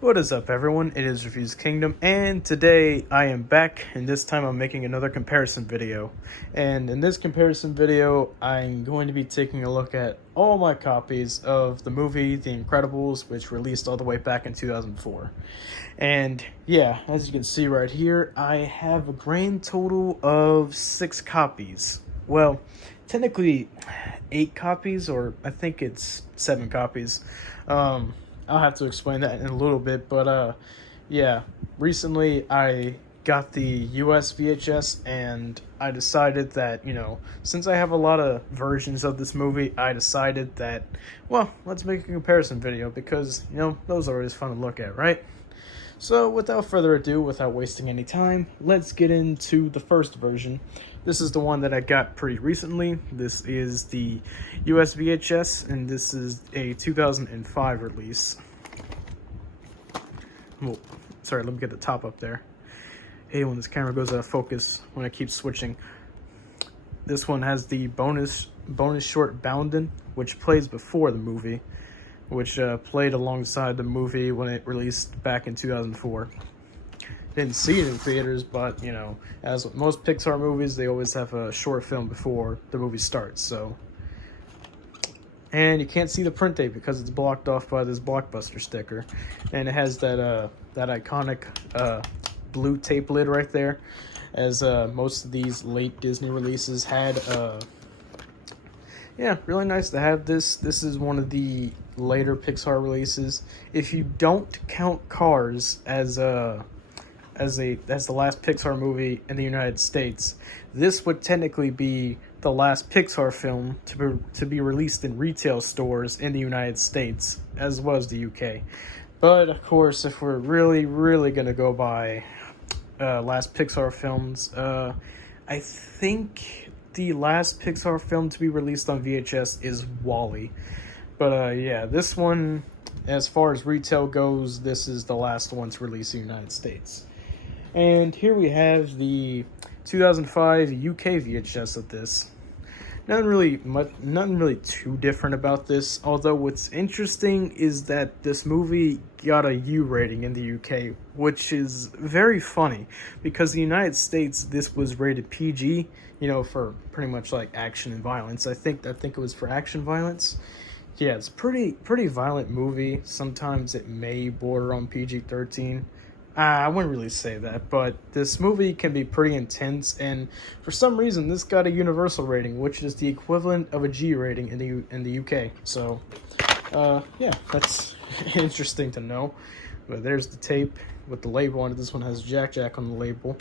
What is up, everyone? It is Reviews Kingdom, and today I am back, and this time I'm making another comparison video. And in this comparison video, I'm going to be taking a look at all my copies of the movie The Incredibles, which released all the way back in 2004. And yeah, as you can see right here, I have a grand total of 6 copies. Well, technically 8 copies, or I think it's 7 copies. I'll have to explain that in a little bit, but yeah, recently I got the US VHS, and I decided that, since I have a lot of versions of this movie, I decided that, well, let's make a comparison video because, those are always fun to look at, right? So without further ado, without wasting any time, let's get into the first version. This is the one that I got pretty recently. This is the US VHS, and this is a 2005 release. Oh, sorry, let me get the top up there. Hey, when this camera goes out of focus, when I keep switching. This one has the bonus short Boundin', which plays before the movie, which played alongside the movie when it released back in 2004. Didn't see it in theaters, but, as with most Pixar movies, they always have a short film before the movie starts, so. And you can't see the print date because it's blocked off by this Blockbuster sticker. And it has that iconic blue tape lid right there, as most of these late Disney releases had. Yeah, really nice to have this. This is one of the later Pixar releases. If you don't count Cars as the last Pixar movie in the United States, this would technically be the last Pixar film to be released in retail stores in the United States, as well as the UK. But of course, if we're really gonna go by last Pixar films, I think the last Pixar film to be released on VHS is WALL-E. But yeah, this one, as far as retail goes, this is the last one to release in the United States. And here we have the 2005 UK VHS of this. Nothing really too different about this, although what's interesting is that this movie got a U rating in the UK, which is very funny, because in the United States this was rated PG, for pretty much like action and violence. I think it was for action violence. Yeah, it's pretty violent movie. Sometimes it may border on PG-13. I wouldn't really say that, but this movie can be pretty intense, and for some reason this got a universal rating, which is the equivalent of a G rating in the UK. So, yeah, that's interesting to know. But there's the tape with the label on it. This one has Jack on the label.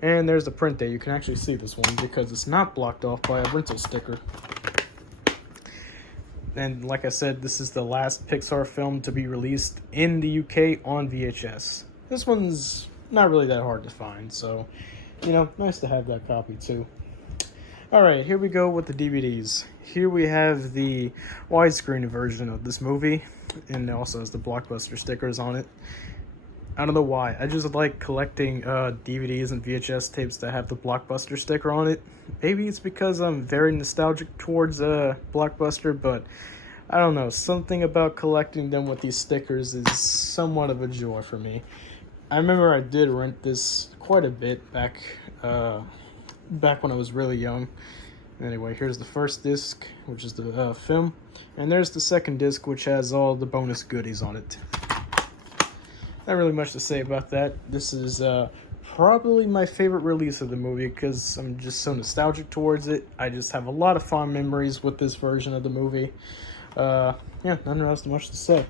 And there's the print date. You can actually see this one because it's not blocked off by a rental sticker. And like I said, this is the last Pixar film to be released in the UK on VHS. This one's not really that hard to find, so, nice to have that copy too. Alright, here we go with the DVDs. Here we have the widescreen version of this movie, and it also has the Blockbuster stickers on it. I don't know why. I just like collecting DVDs and VHS tapes that have the Blockbuster sticker on it. Maybe it's because I'm very nostalgic towards Blockbuster, but I don't know. Something about collecting them with these stickers is somewhat of a joy for me. I remember I did rent this quite a bit back when I was really young. Anyway, here's the first disc, which is the film, and there's the second disc, which has all the bonus goodies on it. Not really much to say about that. This is probably my favorite release of the movie because I'm just so nostalgic towards it. I just have a lot of fond memories with this version of the movie. Yeah, nothing else much to say.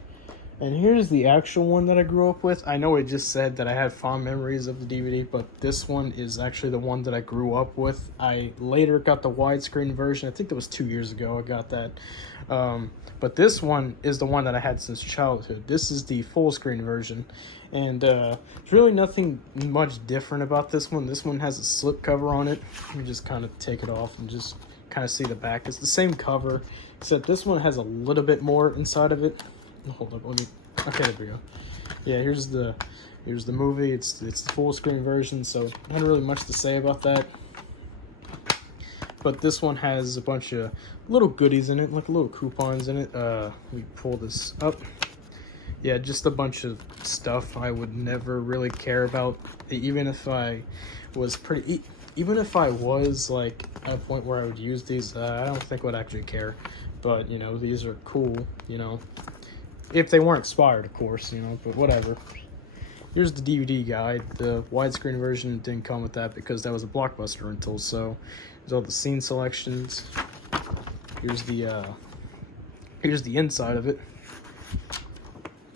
And here's the actual one that I grew up with. I know I just said that I had fond memories of the DVD, but this one is actually the one that I grew up with. I later got the widescreen version. I think that was 2 years ago I got that. But this one is the one that I had since childhood. This is the full screen version. And there's really nothing much different about this one. This one has a slip cover on it. Let me just kind of take it off and just kind of see the back. It's the same cover, except this one has a little bit more inside of it. Hold up, okay, there we go. Yeah, here's the movie. It's the full screen version, so not really much to say about that. But this one has a bunch of little goodies in it, like little coupons in it. We pull this up. Yeah, just a bunch of stuff I would never really care about, even if I was even if I was like at a point where I would use these, I don't think I would actually care. But you know, these are cool. You know, if they weren't expired, of course. You know, but whatever. Here's the DVD guide. The widescreen version didn't come with that because that was a Blockbuster rental. So there's all the scene selections. Here's the inside of it.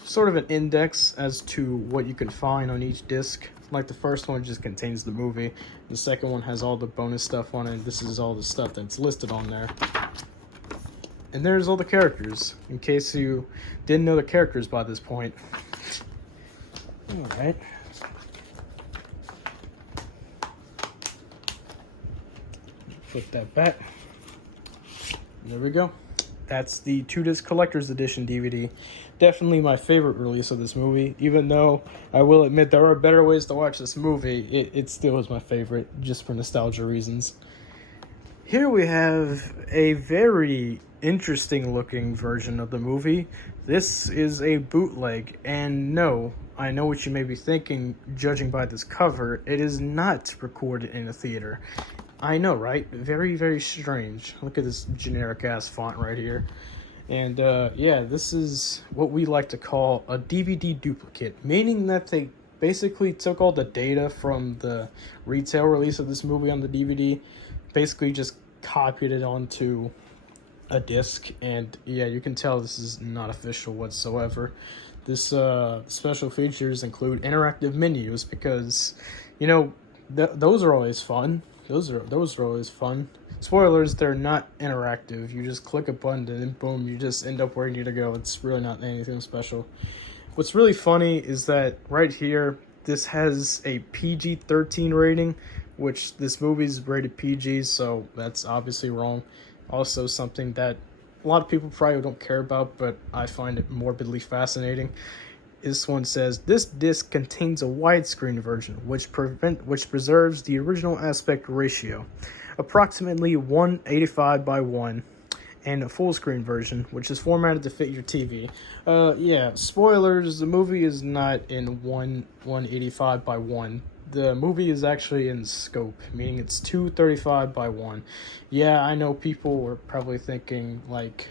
Sort of an index as to what you can find on each disc. Like the first one just contains the movie. The second one has all the bonus stuff on it. This is all the stuff that's listed on there. And there's all the characters, in case you didn't know the characters by this point. Alright. Put that back. There we go. That's the 2-disc collector's edition DVD. Definitely my favorite release of this movie. Even though I will admit there are better ways to watch this movie, it still is my favorite, just for nostalgia reasons. Here we have a very interesting looking version of the movie. This is a bootleg, and no, I know what you may be thinking, judging by this cover, it is not recorded in a theater. I know, right? Very, very strange. Look at this generic-ass font right here. And, yeah, this is what we like to call a DVD duplicate, meaning that they basically took all the data from the retail release of this movie on the DVD, basically just copied it onto a disc, and, yeah, you can tell this is not official whatsoever. This, special features include interactive menus because, you know, those are always fun. Those are always fun. Spoilers, they're not interactive. You just click a button and then boom, you just end up where you need to go. It's really not anything special. What's really funny is that right here, this has a PG-13 rating, which this movie's rated PG, so that's obviously wrong. Also something that a lot of people probably don't care about, but I find it morbidly fascinating. This one says, this disc contains a widescreen version, which preserves the original aspect ratio, approximately 185 by 1, and a full screen version, which is formatted to fit your TV. Yeah, spoilers, the movie is not in 185 by 1. The movie is actually in scope, meaning it's 235 by 1. Yeah, I know people were probably thinking, like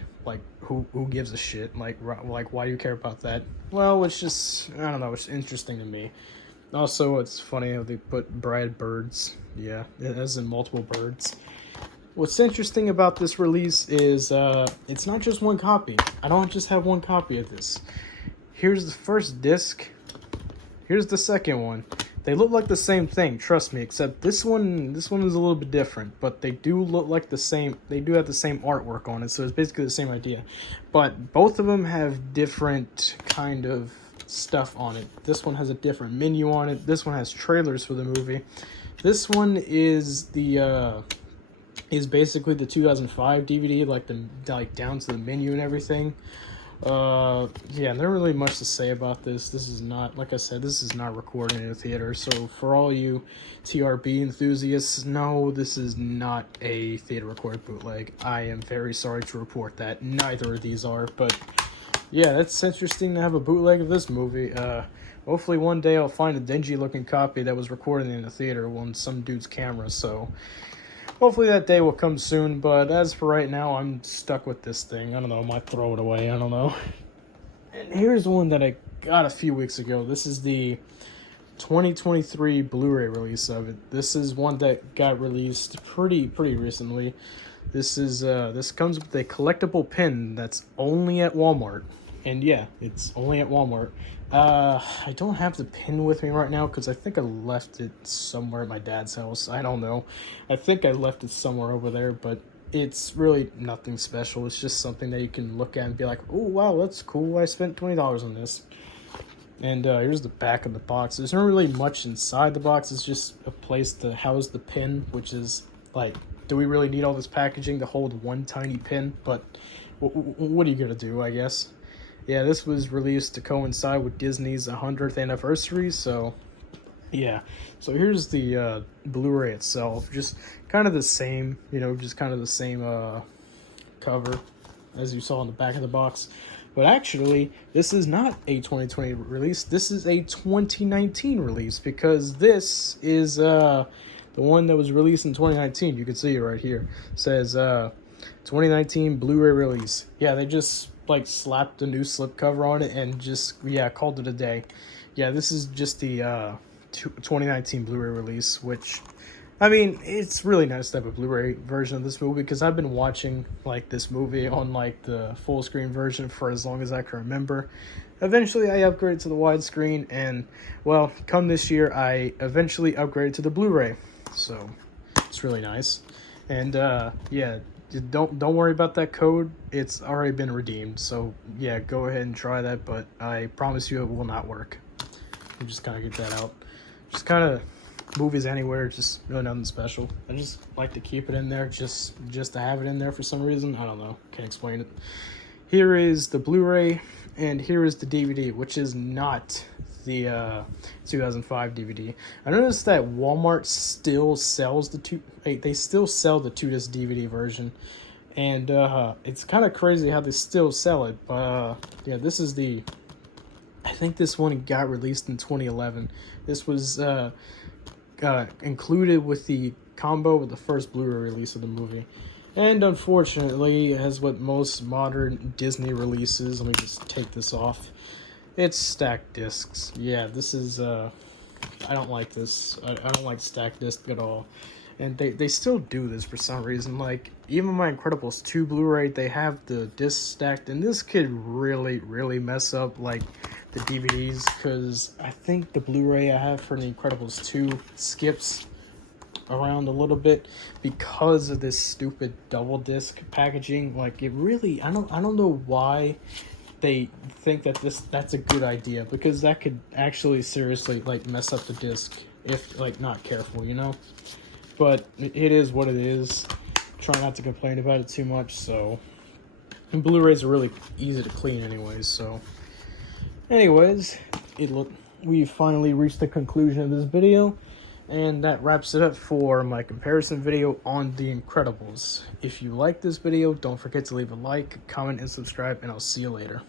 who gives a shit? Like, why do you care about that? Well, it's just, I don't know, it's interesting to me. Also, it's funny how they put Brad Birds. Yeah, as in multiple birds. What's interesting about this release is it's not just one copy. I don't just have one copy of this. Here's the first disc. Here's the second one. They look like the same thing, trust me, except this one is a little bit different, but they do look like the same. They do have the same artwork on it, so it's basically the same idea. But both of them have different kind of stuff on it. This one has a different menu on it. This one has trailers for the movie. This one is basically the 2005 DVD, like down to the menu and everything. Yeah, not really much to say about this. This is not, like I said, this is not recorded in a theater. So for all you TRB enthusiasts, no, this is not a theater recorded bootleg. I am very sorry to report that neither of these are, but yeah, that's interesting to have a bootleg of this movie. Hopefully one day I'll find a dingy looking copy that was recorded in a theater on some dude's camera, so hopefully that day will come soon, but as for right now, I'm stuck with this thing. I don't know, I might throw it away, I don't know. And here's one that I got a few weeks ago. This is the 2023 Blu-ray release of it. This is one that got released pretty recently. This comes with a collectible pin that's only at Walmart. And yeah, it's only at Walmart. I don't have the pin with me right now because I think I left it somewhere at my dad's house. I don't know. I think I left it somewhere over there, but it's really nothing special. It's just something that you can look at and be like, oh, wow, that's cool. I spent $20 on this. And here's the back of the box. There's not really much inside the box. It's just a place to house the pin, which is like, do we really need all this packaging to hold one tiny pin? But what are you going to do, I guess? Yeah, this was released to coincide with Disney's 100th anniversary, so yeah. So here's the Blu-ray itself, just kind of the same, you know, just kind of the same cover as you saw in the back of the box. But actually, this is not a 2020 release. This is a 2019 release, because this is the one that was released in 2019. You can see it right here. It says 2019 Blu-ray release. Yeah, they just like slapped a new slipcover on it and just called it a day. Yeah, this is just the 2019 Blu-ray release, which, I mean, it's really nice to have a Blu-ray version of this movie, because I've been watching like this movie on like the full screen version for as long as I can remember. Eventually I upgraded to the widescreen, and well, come this year I eventually upgraded to the Blu-ray. So it's really nice. And yeah, don't worry about that code. It's already been redeemed. So yeah, go ahead and try that, but I promise you it will not work. You just kind of get that out. Just kind of movies anywhere, just really nothing special. I just like to keep it in there, just to have it in there for some reason. I don't know, can't explain it. Here is the Blu-ray, and here is the DVD, which is not the 2005 DVD. I noticed that Walmart still sells they still sell the 2-disc DVD version, and it's kind of crazy how they still sell it. But yeah, this is I think this one got released in 2011. This was included with the combo with the first Blu-ray release of the movie. And unfortunately, as with most modern Disney releases, let me just take this off, it's stacked discs. Yeah, this is, I don't like this. I don't like stacked discs at all. And they still do this for some reason. Like, even my Incredibles 2 Blu-ray, they have the discs stacked, and this could really, really mess up, like, the DVDs, because I think the Blu-ray I have for the Incredibles 2 skips around a little bit because of this stupid double disc packaging. Like, it really, I don't know why they think that that's a good idea, because that could actually seriously like mess up the disc if like not careful, you know. But it is what it is. Try not to complain about it too much. So, and Blu-rays are really easy to clean anyways. So anyways, we finally reached the conclusion of this video, and that wraps it up for my comparison video on The Incredibles. If you like this video, don't forget to leave a like, comment, and subscribe, and I'll see you later.